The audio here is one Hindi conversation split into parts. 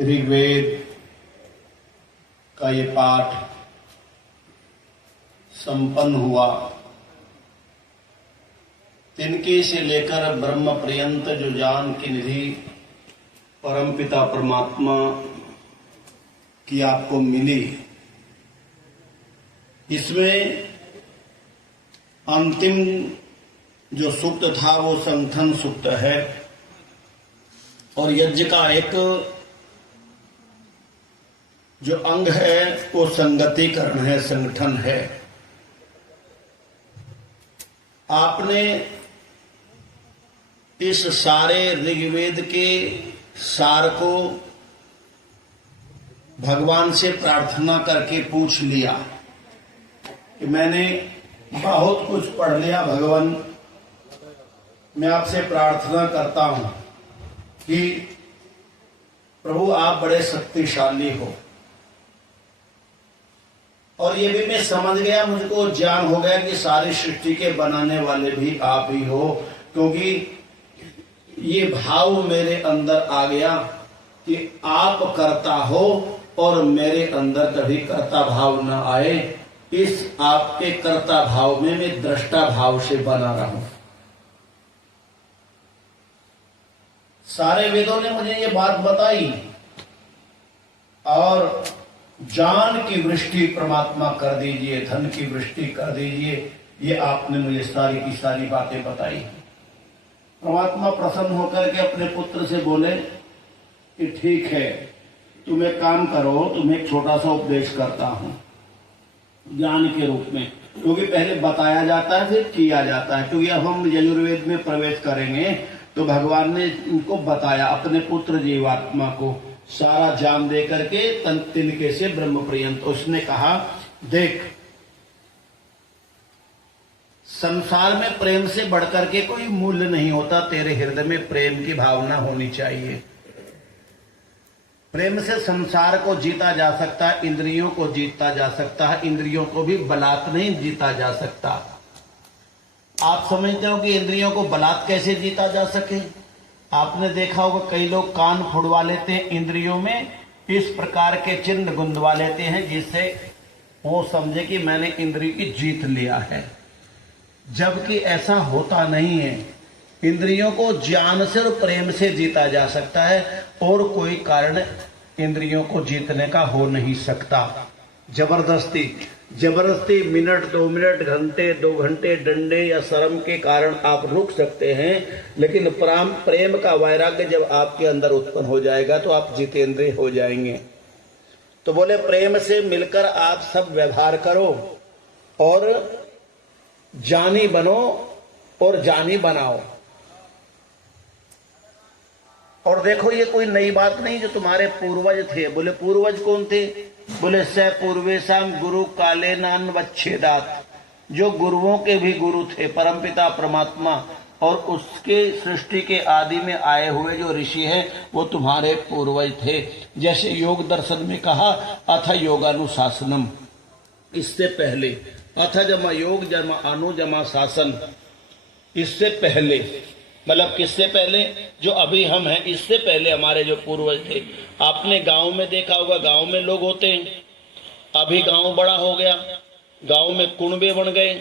ऋग्वेद का ये पाठ संपन्न हुआ। तिनके से लेकर ब्रह्म पर्यंत जो ज्ञान की निधि परमपिता परमात्मा की आपको मिली, इसमें अंतिम जो सूक्त था वो संगठन सूक्त है और यज्ञ का एक जो अंग है वो संगतिकरण है, संगठन है। आपने इस सारे ऋग्वेद के सार को भगवान से प्रार्थना करके पूछ लिया कि मैंने बहुत कुछ पढ़ लिया भगवान, मैं आपसे प्रार्थना करता हूं कि प्रभु आप बड़े शक्तिशाली हो। और ये भी मैं समझ गया, मुझको ज्ञान हो गया कि सारी सृष्टि के बनाने वाले भी आप ही हो, क्योंकि ये भाव मेरे अंदर आ गया कि आप करता हो और मेरे अंदर कभी कर्ता भाव न आए। इस आपके कर्ता भाव में मैं दृष्टा भाव से बना रहूं। सारे वेदों ने मुझे ये बात बताई और ज्ञान की वृष्टि परमात्मा कर दीजिए, धन की वृष्टि कर दीजिए, ये आपने मुझे सारी की सारी बातें बताई। परमात्मा प्रसन्न होकर के अपने पुत्र से बोले कि ठीक है, तुम एक काम करो, तुम्हें एक छोटा सा उपदेश करता हूं ज्ञान के रूप में, क्योंकि पहले बताया जाता है फिर किया जाता है। क्योंकि अब हम यजुर्वेद में प्रवेश करेंगे तो भगवान ने इनको बताया, अपने पुत्र जीवात्मा को सारा ज्ञान दे करके तिनके से ब्रह्म पर्यंत। उसने कहा देख, संसार में प्रेम से बढ़कर के कोई मूल्य नहीं होता, तेरे हृदय में प्रेम की भावना होनी चाहिए। प्रेम से संसार को जीता जा सकता है, इंद्रियों को जीता जा सकता है, इंद्रियों को भी बलात् नहीं जीता जा सकता। आप समझते हो कि इंद्रियों को बलात् कैसे जीता जा सके? आपने देखा होगा कई लोग कान फुड़वा लेते हैं, इंद्रियों में इस प्रकार के चिन्ह गुंदवा लेते हैं जिससे वो समझे कि मैंने इंद्रिय की जीत लिया है, जबकि ऐसा होता नहीं है। इंद्रियों को ज्ञान से और प्रेम से जीता जा सकता है और कोई कारण इंद्रियों को जीतने का हो नहीं सकता। जबरदस्ती मिनट 2 मिनट, घंटे 2 घंटे, डंडे या शर्म के कारण आप रुक सकते हैं, लेकिन प्रेम का वैराग्य जब आपके अंदर उत्पन्न हो जाएगा तो आप जितेंद्रिय हो जाएंगे। तो बोले प्रेम से मिलकर आप सब व्यवहार करो और जानी बनो और जानी बनाओ। और देखो ये कोई नई बात नहीं, जो तुम्हारे पूर्वज थे। बोले पूर्वज कौन थे? बोले स पूर्वेशम गुरु काले नान वच्छेदात, जो गुरुओं के भी गुरु थे, परमपिता परमात्मा और उसके सृष्टि के आदि में आए हुए जो ऋषि हैं वो तुम्हारे पूर्वज थे। जैसे योग दर्शन में कहा अथ योगानुशासनम, इससे पहले अथ जमा योग जमा अनु जमा शासन, इससे पहले मतलब किससे पहले? जो अभी हम हैं इससे पहले हमारे जो पूर्वज थे। आपने गांव में देखा होगा, गांव में लोग होते हैं, अभी गांव बड़ा हो गया, गांव में कुनबे बन गए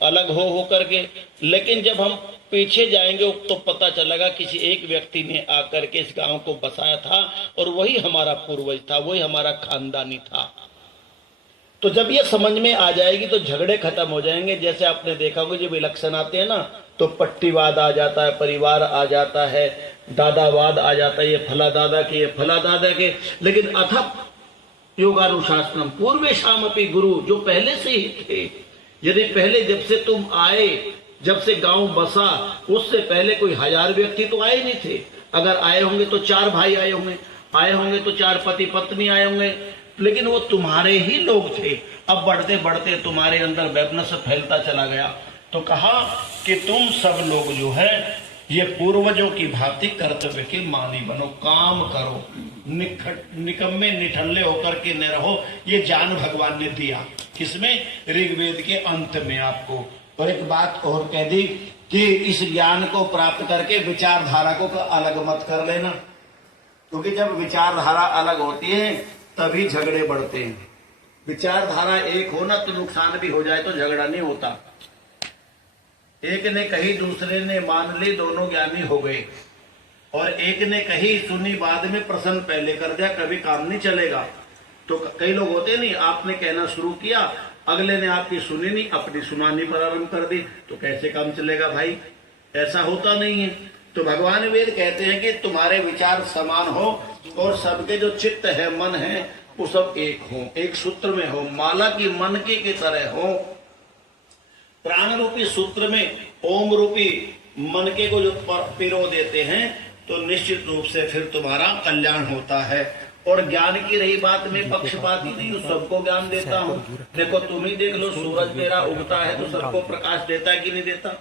अलग हो करके, लेकिन जब हम पीछे जाएंगे तो पता चलेगा किसी एक व्यक्ति ने आकर के इस गांव को बसाया था और वही हमारा पूर्वज था, वही हमारा खानदानी था। तो जब ये समझ में आ जाएगी तो झगड़े खत्म हो जाएंगे। जैसे आपने देखा होगा जब इलेक्शन आते हैं ना तो पट्टीवाद आ जाता है, परिवार आ जाता है, दादावाद आ जाता है, ये फला दादा के, ये फला दादा के। लेकिन अथ योगानुशासनम पूर्वेशाम अपि गुरु, जो पहले से ही थे। यदि पहले जब से तुम आए, जब से गांव बसा, उससे पहले कोई 1000 व्यक्ति तो आए नहीं थे। अगर आए होंगे तो 4 भाई आए होंगे तो 4 पति पत्नी आए होंगे, लेकिन वो तुम्हारे ही लोग थे। अब बढ़ते बढ़ते तुम्हारे अंदर वैपनस फैलता चला गया। तो कहा कि तुम सब लोग जो है ये पूर्वजों की भांति कर्तव्य के मानी बनो, काम करो, निकम्मे निठल्ले होकर के न रहो। ये ज्ञान भगवान ने दिया किसमें? ऋग्वेद के अंत में आपको। और एक बात और कह दी कि इस ज्ञान को प्राप्त करके विचारधारा को अलग मत कर लेना। क्योंकि जब विचारधारा अलग होती है तभी झगड़े बढ़ते हैं। विचारधारा एक हो ना तो नुकसान भी हो जाए तो झगड़ा नहीं होता। एक ने कही दूसरे ने मान ली, दोनों ज्ञानी हो गए। और एक ने कही सुनी बाद में प्रश्न पहले कर दिया, कभी काम नहीं चलेगा। तो कई लोग होते नहीं, आपने कहना शुरू किया, अगले ने आपकी सुनी नहीं, अपनी सुनानी प्रारंभ कर दी, तो कैसे काम चलेगा भाई? ऐसा होता नहीं है। तो भगवान वेद कहते हैं कि तुम्हारे विचार समान हो और सबके जो चित्त है, मन है, वो सब एक हो, एक सूत्र में हो, माला की मनकी की तरह हो। प्राण रूपी सूत्र में ओम रूपी मनके को जो पिरो देते हैं तो निश्चित रूप से फिर तुम्हारा कल्याण होता है। और ज्ञान की रही बात में पक्षपाती नहीं हूँ, सबको ज्ञान देता हूँ। देखो तुम ही देख लो, सूरज मेरा उगता है तो सबको प्रकाश देता है कि नहीं देता?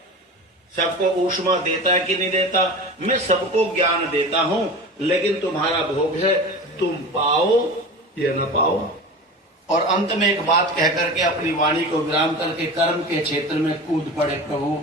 सबको ऊष्मा देता है कि नहीं देता? मैं सबको ज्ञान देता हूँ, लेकिन तुम्हारा भोग है, तुम पाओ या न पाओ। और अंत में एक बात कह करके अपनी वाणी को विराम करके कर्म के क्षेत्र में कूद पड़े प्रभु,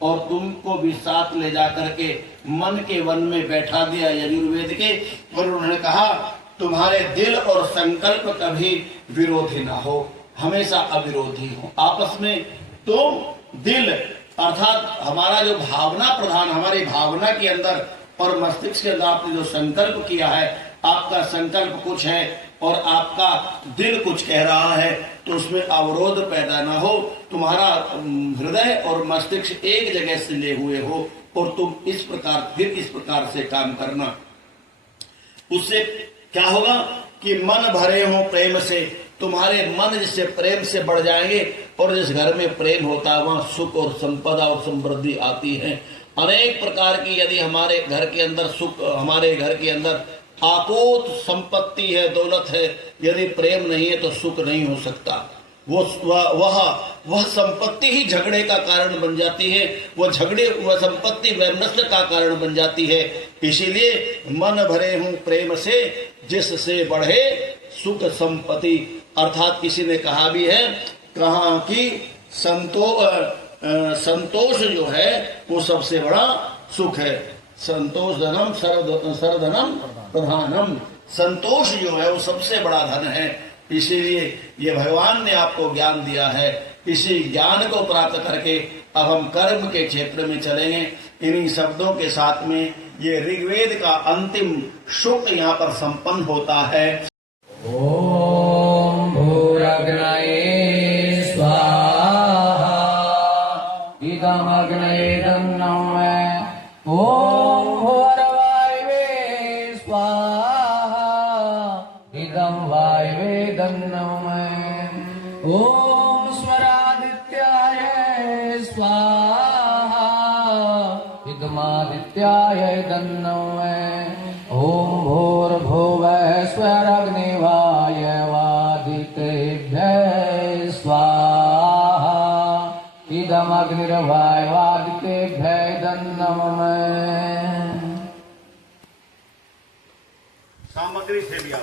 और तुमको भी साथ ले जा करके मन के वन में बैठा दिया यजुर्वेद के। और उन्होंने कहा तुम्हारे दिल और संकल्प कभी विरोधी ना हो, हमेशा अविरोधी हो आपस में। तो दिल अर्थात हमारा जो भावना प्रधान, हमारी भावना के अंदर और मस्तिष्क के अंदर आपने जो संकल्प किया है, आपका संकल्प कुछ है और आपका दिल कुछ कह रहा है, तो उसमें अवरोध पैदा ना हो। तुम्हारा हृदय और मस्तिष्क एक जगह से ले हुए हो और तुम इस प्रकार से काम करना। उससे क्या होगा कि मन भरे हो प्रेम से, तुम्हारे मन जिससे प्रेम से बढ़ जाएंगे। और जिस घर में प्रेम होता है वहां सुख और संपदा और समृद्धि आती है। अनेक प्रकार की यदि हमारे घर के अंदर सुख, हमारे घर के अंदर आकोत संपत्ति है, दौलत है, यदि प्रेम नहीं है तो सुख नहीं हो सकता। वह संपत्ति ही झगड़े का कारण बन जाती है, वह संपत्ति वैमनस्य का कारण बन जाती है। इसीलिए मन भरे हूं प्रेम से, जिससे बढ़े सुख संपत्ति। अर्थात किसी ने कहा भी है, कहा कि संतोष जो है वो सबसे बड़ा सुख है। संतोष धनम सर्वधनम प्रधानम, संतोष जो है वो सबसे बड़ा धन है। इसीलिए ये भगवान ने आपको ज्ञान दिया है। इसी ज्ञान को प्राप्त करके अब हम कर्म के क्षेत्र में चलेंगे। इन्हीं शब्दों के साथ में ये ऋग्वेद का अंतिम श्लोक यहाँ पर संपन्न होता है। ओम भूरग्नये स्वाहा इदमग्नये दन्नमः। ओम भूर्वायवे स्वाहा इदं वायवे दन्नमः। ओम स्वरादित्याय स्वाहा इदमादित्याय दन्नमः। ओम भूर्भुवः स्वरग्निवायवादितेभ्यः स्वाहा इदमग्निर्वायवादितेभ्यः दन्नमः। सामग्री से लिया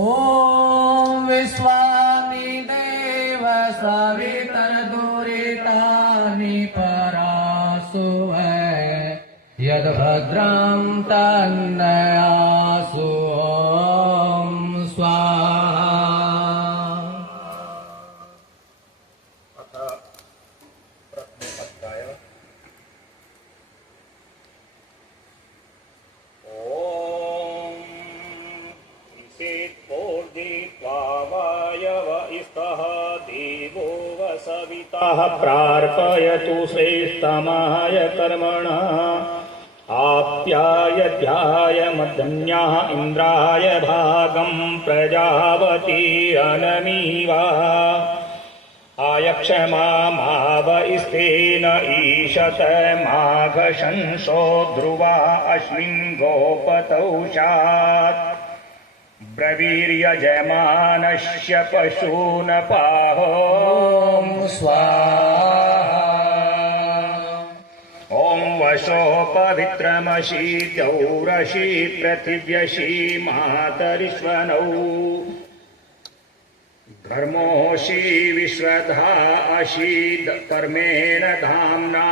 ओम विश्वानि देव सवितर्दुरितानि परासु यद भद्रं तन्नयासु। ओम स्वाहा। प्रार्पयतु श्रेष्ठमाय कर्मणः आप्यायध्याय मध्यन्याः इन्द्राय भागं प्रजावती अनमीवा आयक्षमामावस्तेन ईशत माघशंसो ध्रुवा अस्मिन् गोपतौषात् ब्रवीर्यजमानस्य पशून् पाहो। ओम स्वाहा। ॐ वशो पवित्रमशीत्यौरशी पृथिव्यशी मातरिश्वनौ धर्मोऽशी विश्वधा अशी परमेण धाम्ना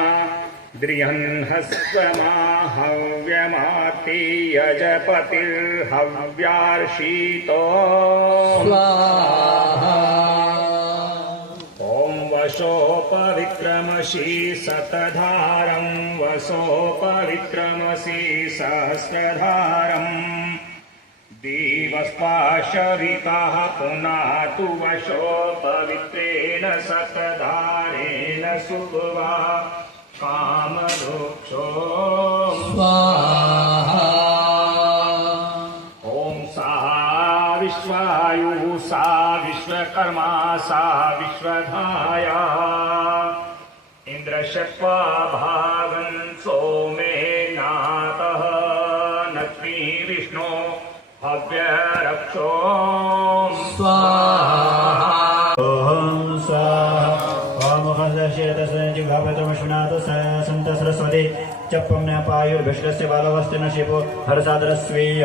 द्रियन्हस्वमाहव्यमाति यजपतिर्हव्यार्षितो स्वाहा ॐ वशोपविक्रमसि शतधारं वशोपविक्रमसि सहस्रधारम् दिवस्पाशविकाः पुनातु वशोपवित्रेण शतधारेण सुवा कामरुक्षो स्वाहा ॐ सा विश्वायुः सा विश्वकर्मा सा विश्वधाया इन्द्रशक्वा भागं सोमे नातः नत्वी विष्णो हव्यरक्षो स्वाहा ॐ स्वाहा वामुखदशेतसञ्जिघापतमश्नातसन्त सरस्वती चप्पम्न्यापायुर्भिष्टस्य बालवस्य न शिपो हरसादरस्वी ॐ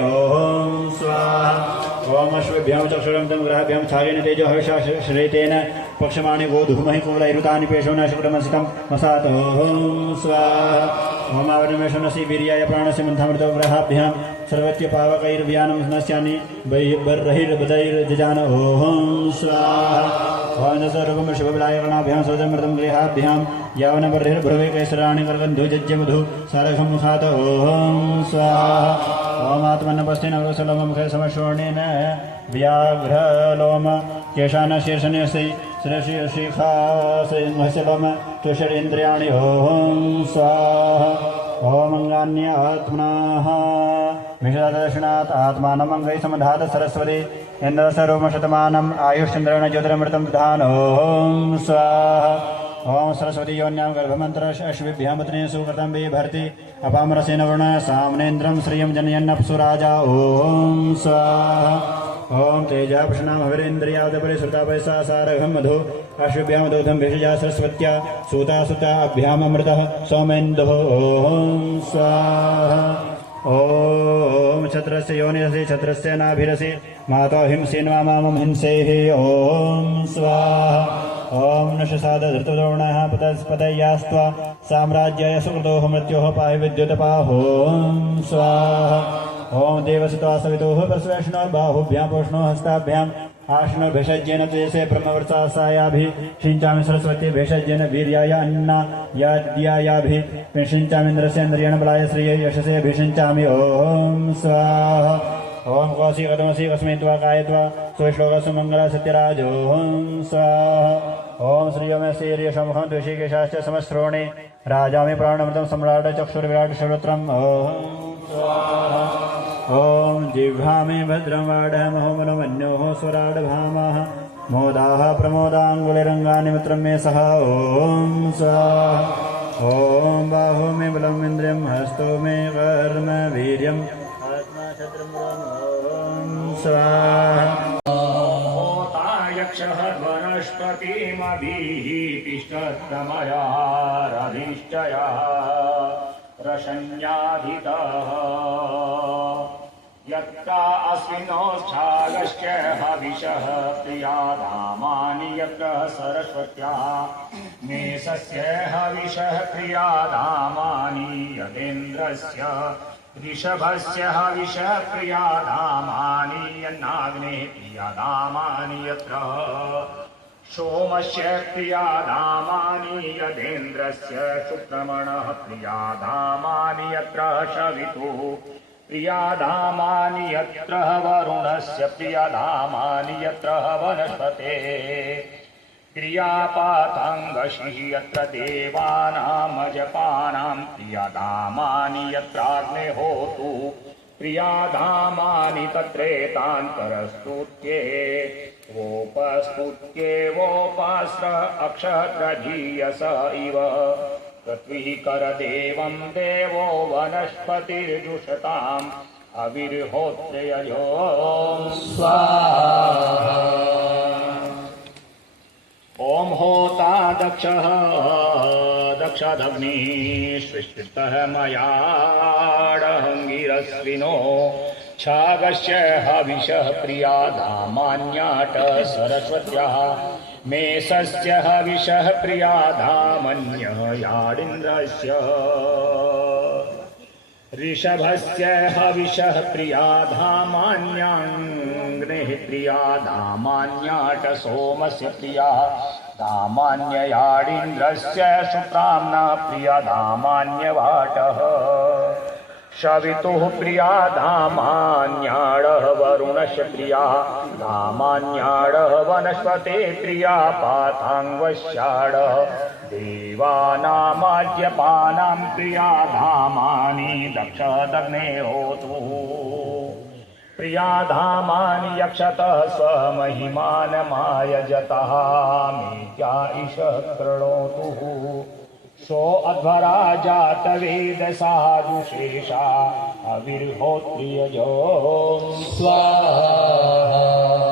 स्वाहा ॐ अश्वभ्यां चक्षुरं तं ग्रहभ्यां छागेन तेजो हविषा श्रेतेन पक्षमाणे गोधूमहि कुवलैरुतानि पेशोन शुक्रमसितं मसात ॐ स्वाहा ॐ आवरणमेषणसि वीर्याय प्राणस्य मन्थामृतो ग्रहाभ्यां सर्वस्य पावकैर्व्यानं नश्यानि बर्हिर्बदैर्जजान ॐ स्वाहा ॐ सर्वं शुभविलायकरणाभ्यां सोदमृतं गृहाभ्यां यावन बर्हिर्भ्रुवे कैसराणि कर्गन्धुजज्यमधु सारघं मुखात ॐ स्वाहा ॐ आत्मन्नपस्तेन वसलमुखे समश्रोणेन व्याघ्रलोम केशान शीर्षन्यसि शिखासिंहशलम तुषरीन्द्रियाणि ॐ स्वाहा ॐ अङ्गान्यात्मनः विषदर्शनात् आत्मानम् अङ्गैः समधात सरस्वती इन्द्रसर्वशतमानम् आयुश्चन्द्रेण ज्योतिरमृतं दधान ॐ स्वाहा ॐ सरस्वती योन्यां गर्भमन्त्र अश्विभ्यां पत्नी सुकृतं बिभर्ति अपामरसेन वरुण साम्नेन्द्रं श्रियं जनयन्नप्सु राजा ॐ स्वाहा ॐ तेजापुषणां हविरेन्द्रियादपरि श्रुतापयसा सारघं मधु अश्विभ्यां दूधं भेषजा सरस्वत्या सूता सुता अभ्याममृतः सोमेन्दुः ॐ स्वाहा ॐ छत्रस्य योनिरसि छत्रस्य नाभिरसि मातो हिंसेन्वा मामं हिंसेः ॐ स्वाहा ॐ नशसाद धृतद्रोणः पतस्पतयास्त्वा साम्राज्याय सुकृतोः मृत्योः पाहि विद्युतपाहो ॐ स्वाहा ॐ देवसुता सवितोः परश्वेष्णो बाहुभ्यां पोष्णो हस्ताभ्याम् आश्नो भेषज्येन तेजसे ब्रह्मवर्चासायाभिः सिञ्चामि सरस्वती भेषज्येन वीर्याय अन्ना याद्यायाभिः सिञ्चामीन्द्रस्येन्द्रियेण बलाय श्रियै यशसे अभिषिञ्चामि ॐ स्वाहा ॐ कौसि कदमसि कस्मै त्वा कायत्वा सुश्लोकसु मङ्गल सत्यराज ॐ स्वाहा ॐ श्रियमशीर्यशमुखं द्विषिकेशाश्च समश्रोणे राजामि प्राणमृतं सम्राट चक्षुर्विराट श्रोत्रम् ॐ स्वाहा ॐ जिह्वामि भद्रं वाडमहो मनोमन्योः स्वराडभामः मोदाः प्रमोदाङ्गुलिरङ्गानि मित्रं मे सह ॐ स्वाहा ॐ बाहु मे बलम् इन्द्रियं हस्तो मे कर्म वीर्यम् आत्मा शत्रं ॐ स्वाहा होता यक्षः वनस्पतिमभिः तिष्ठत्तमया रधिष्ठया रशन्याधितः यत्ता अस्मिन्नोच्छागश्च हविषः प्रियाधामानि यत्र सरस्वत्या मेषस्य हविषः प्रियाधामानि यदेन्द्रस्य ऋषभस्य हविषः प्रियाधामानि यन्नाग्नेः प्रियाधामानि यत्र सोमस्य प्रियाधामानि यदेन्द्रस्य शुक्रमणः प्रियाधामानि यत्र शवितुः प्रियाधामानि यत्र वरुणस्य प्रियाधामानि यत्र वनस्पते क्रियापाताङ्गशिः यत्र देवानां जपानां प्रियाधामानि यत्राग्नेहोतु प्रियाधामानि तत्रेतान्तरस्तुत्ये वोपस्तुत्येवोपास्र अक्षत्रधीयस इव पृथ्वी करदेवं देवो वनस्पतिर्जुषताम् अविर्होत्र्ययो स्वाहा ॐ होता दक्षः दक्षादग्निः सृष्टः मयाडहङ्गिरस्विनो छागस्य हविषः प्रियाधामान्याट सरस्वत्याः मेषस्य हविषः प्रियाधामन्यः याडिन्द्रस्य ऋषभस्य हविषः प्रियाधामान्याग्निः प्रियाधामान्याट सोमस्य प्रिया धामान्ययाडिन्द्रस्य सुप्राम्ना प्रियाधामान्यवाटः शवितुः प्रिया धामान्याडः वरुणस्य प्रिया धामान्याडः वनस्पते प्रिया पाताङ्गवश्याडः देवानामाद्यपानां प्रिया धामानि दक्षदग्ने होतु प्रिया धामानि यक्षतः स्वमहिमानमायजतः मेत्या ईशः कृणोतु सो अध्वरा जात वेद साजुशेषा अविर्होत्रियजो स्वाहा